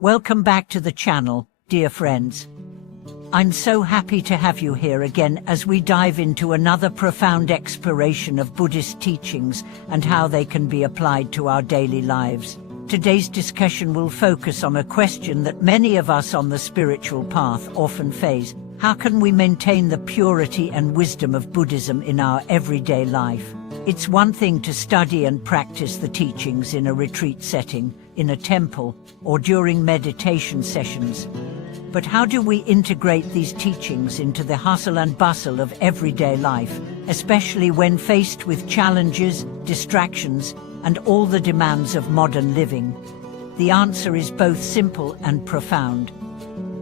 Welcome back to the channel, dear friends. I'm so happy to have you here again as we dive into another profound exploration of Buddhist teachings and how they can be applied to our daily lives. Today's discussion will focus on a question that many of us on the spiritual path often face. How can we maintain the purity and wisdom of Buddhism in our everyday life? It's one thing to study and practice the teachings in a retreat setting, in a temple, or during meditation sessions. But how do we integrate these teachings into the hustle and bustle of everyday life, especially when faced with challenges, distractions, and all the demands of modern living? The answer is both simple and profound.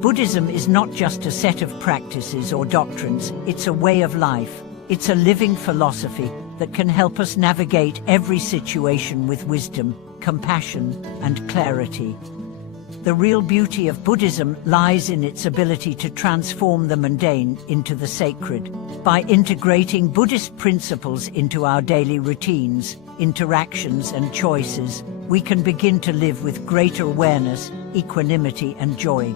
Buddhism is not just a set of practices or doctrines, it's a way of life. It's a living philosophy that can help us navigate every situation with wisdom, compassion, and clarity. The real beauty of Buddhism lies in its ability to transform the mundane into the sacred. By integrating Buddhist principles into our daily routines, interactions, and choices, we can begin to live with greater awareness, equanimity, and joy.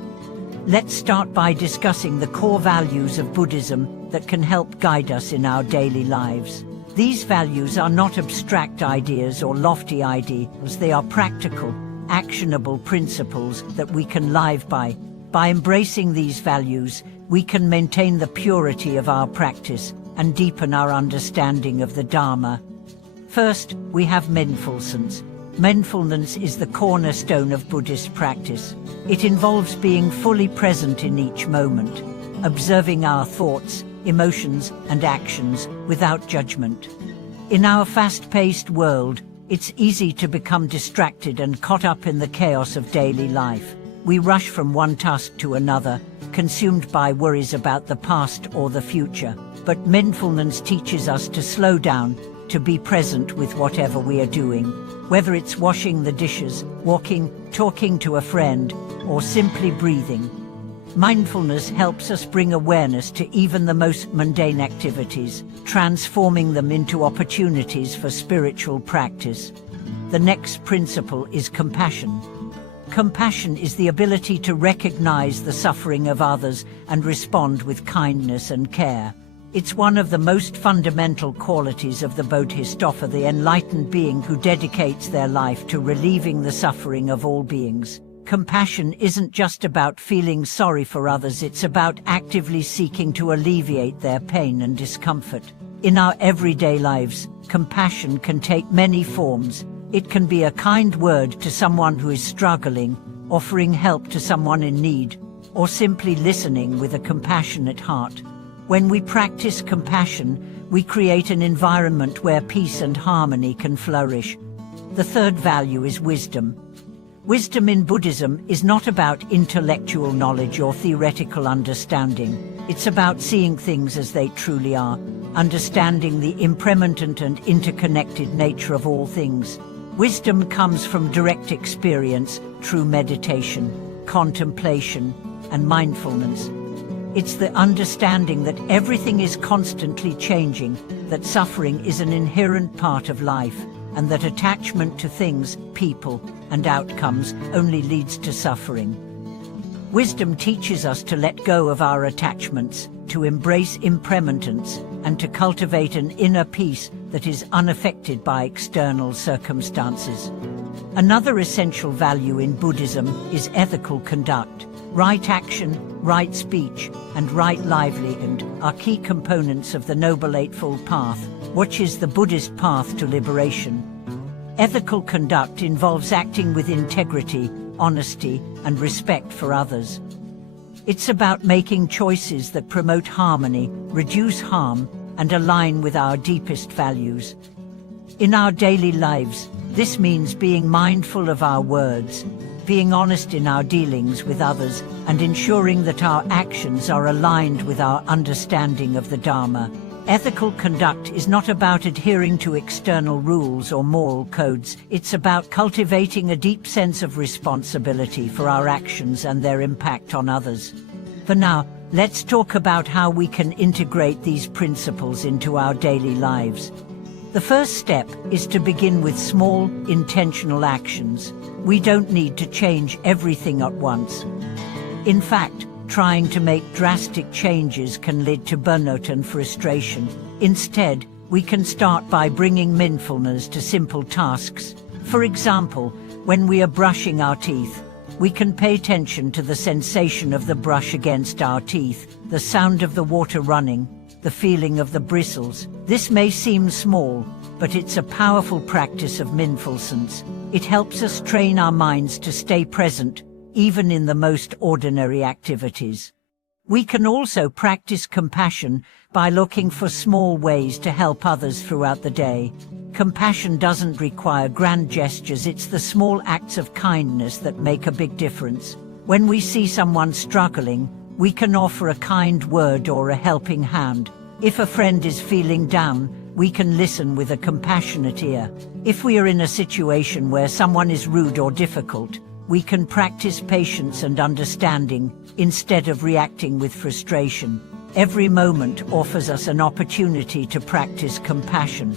Let's start by discussing the core values of Buddhism that can help guide us in our daily lives. These values are not abstract ideas or lofty ideals, they are practical, actionable principles that we can live by. By embracing these values, we can maintain the purity of our practice and deepen our understanding of the Dharma. First, we have mindfulness. Mindfulness is the cornerstone of Buddhist practice. It involves being fully present in each moment, observing our thoughts, emotions, and actions without judgment. In our fast-paced world, it's easy to become distracted and caught up in the chaos of daily life. We rush from one task to another, consumed by worries about the past or the future. But mindfulness teaches us to slow down, to be present with whatever we are doing. Whether it's washing the dishes, walking, talking to a friend, or simply breathing. Mindfulness helps us bring awareness to even the most mundane activities, transforming them into opportunities for spiritual practice. The next principle is compassion. Compassion is the ability to recognize the suffering of others and respond with kindness and care. It's one of the most fundamental qualities of the Bodhisattva, the enlightened being who dedicates their life to relieving the suffering of all beings. Compassion isn't just about feeling sorry for others, it's about actively seeking to alleviate their pain and discomfort. In our everyday lives, compassion can take many forms. It can be a kind word to someone who is struggling, offering help to someone in need, or simply listening with a compassionate heart. When we practice compassion, we create an environment where peace and harmony can flourish. The third value is wisdom. Wisdom in Buddhism is not about intellectual knowledge or theoretical understanding. It's about seeing things as they truly are, understanding the impermanent and interconnected nature of all things. Wisdom comes from direct experience, through meditation, contemplation, and mindfulness. It's the understanding that everything is constantly changing, that suffering is an inherent part of life, and that attachment to things, people, and outcomes only leads to suffering. Wisdom teaches us to let go of our attachments, to embrace impermanence, and to cultivate an inner peace that is unaffected by external circumstances. Another essential value in Buddhism is ethical conduct. Right action, right speech, and right livelihood are key components of the Noble Eightfold Path, which is the Buddhist path to liberation. Ethical conduct involves acting with integrity, honesty, and respect for others. It's about making choices that promote harmony, reduce harm, and align with our deepest values. In our daily lives, this means being mindful of our words, being honest in our dealings with others, and ensuring that our actions are aligned with our understanding of the Dharma. Ethical conduct is not about adhering to external rules or moral codes. It's about cultivating a deep sense of responsibility for our actions and their impact on others. For now, let's talk about how we can integrate these principles into our daily lives. The first step is to begin with small, intentional actions. We don't need to change everything at once. In fact, trying to make drastic changes can lead to burnout and frustration. Instead, we can start by bringing mindfulness to simple tasks. For example, when we are brushing our teeth, we can pay attention to the sensation of the brush against our teeth, the sound of the water running, the feeling of the bristles. This may seem small, but it's a powerful practice of mindfulness. It helps us train our minds to stay present, even in the most ordinary activities. We can also practice compassion by looking for small ways to help others throughout the day. Compassion doesn't require grand gestures, it's the small acts of kindness that make a big difference. When we see someone struggling, we can offer a kind word or a helping hand. If a friend is feeling down, we can listen with a compassionate ear. If we are in a situation where someone is rude or difficult, we can practice patience and understanding instead of reacting with frustration. Every moment offers us an opportunity to practice compassion.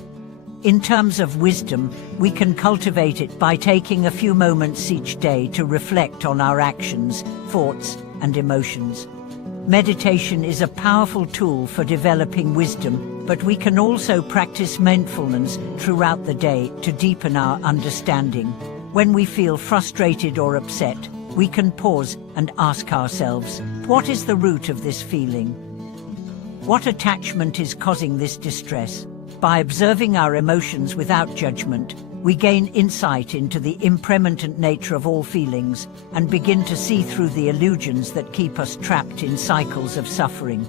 In terms of wisdom, we can cultivate it by taking a few moments each day to reflect on our actions, thoughts, and emotions. Meditation is a powerful tool for developing wisdom, but we can also practice mindfulness throughout the day to deepen our understanding. When we feel frustrated or upset, we can pause and ask ourselves, what is the root of this feeling? What attachment is causing this distress? By observing our emotions without judgment, we gain insight into the impermanent nature of all feelings and begin to see through the illusions that keep us trapped in cycles of suffering.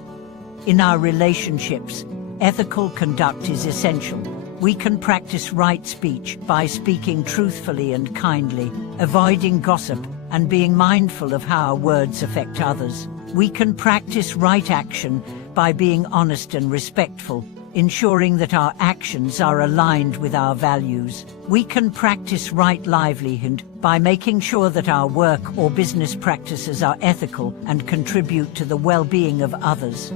In our relationships, ethical conduct is essential. We can practice right speech by speaking truthfully and kindly, avoiding gossip, and being mindful of how our words affect others. We can practice right action by being honest and respectful, ensuring that our actions are aligned with our values. We can practice right livelihood by making sure that our work or business practices are ethical and contribute to the well-being of others.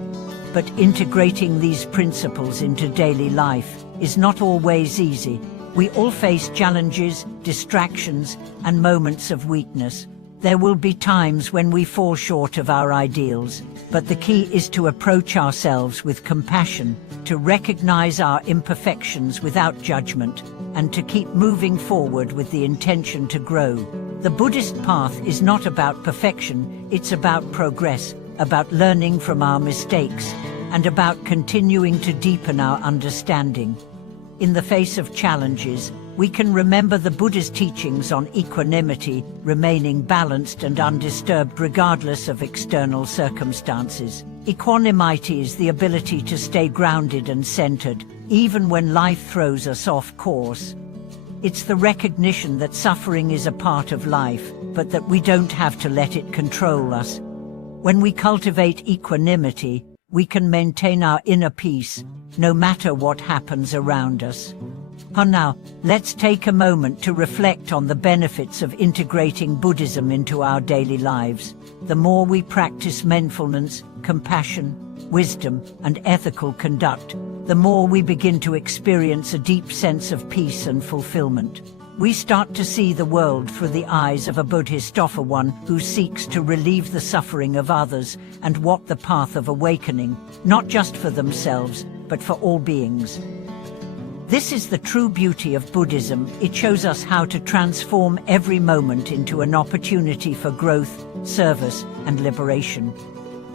But integrating these principles into daily life is not always easy. We all face challenges, distractions, and moments of weakness. There will be times when we fall short of our ideals, but the key is to approach ourselves with compassion, to recognize our imperfections without judgment, and to keep moving forward with the intention to grow. The Buddhist path is not about perfection, it's about progress, about learning from our mistakes, and about continuing to deepen our understanding. In the face of challenges, we can remember the Buddha's teachings on equanimity, remaining balanced and undisturbed regardless of external circumstances. Equanimity is the ability to stay grounded and centered, even when life throws us off course. It's the recognition that suffering is a part of life, but that we don't have to let it control us. When we cultivate equanimity, we can maintain our inner peace, no matter what happens around us. Now, let's take a moment to reflect on the benefits of integrating Buddhism into our daily lives. The more we practice mindfulness, compassion, wisdom, and ethical conduct, the more we begin to experience a deep sense of peace and fulfillment. We start to see the world through the eyes of a Buddhist, one who seeks to relieve the suffering of others and walk the path of awakening, not just for themselves, but for all beings. This is the true beauty of Buddhism. It shows us how to transform every moment into an opportunity for growth, service, and liberation.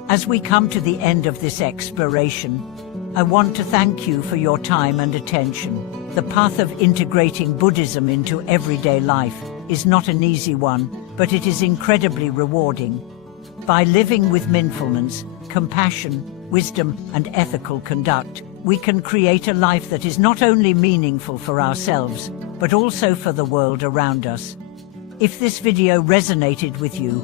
As we come to the end of this exploration, I want to thank you for your time and attention. The path of integrating Buddhism into everyday life is not an easy one, but it is incredibly rewarding. By living with mindfulness, compassion, wisdom, and ethical conduct, we can create a life that is not only meaningful for ourselves, but also for the world around us. If this video resonated with you,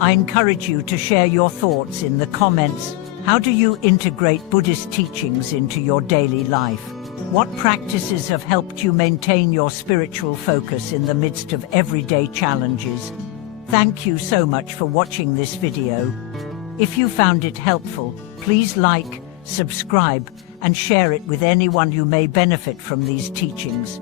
I encourage you to share your thoughts in the comments. How do you integrate Buddhist teachings into your daily life? What practices have helped you maintain your spiritual focus in the midst of everyday challenges? Thank you so much for watching this video. If you found it helpful, please like, subscribe, and share it with anyone who may benefit from these teachings.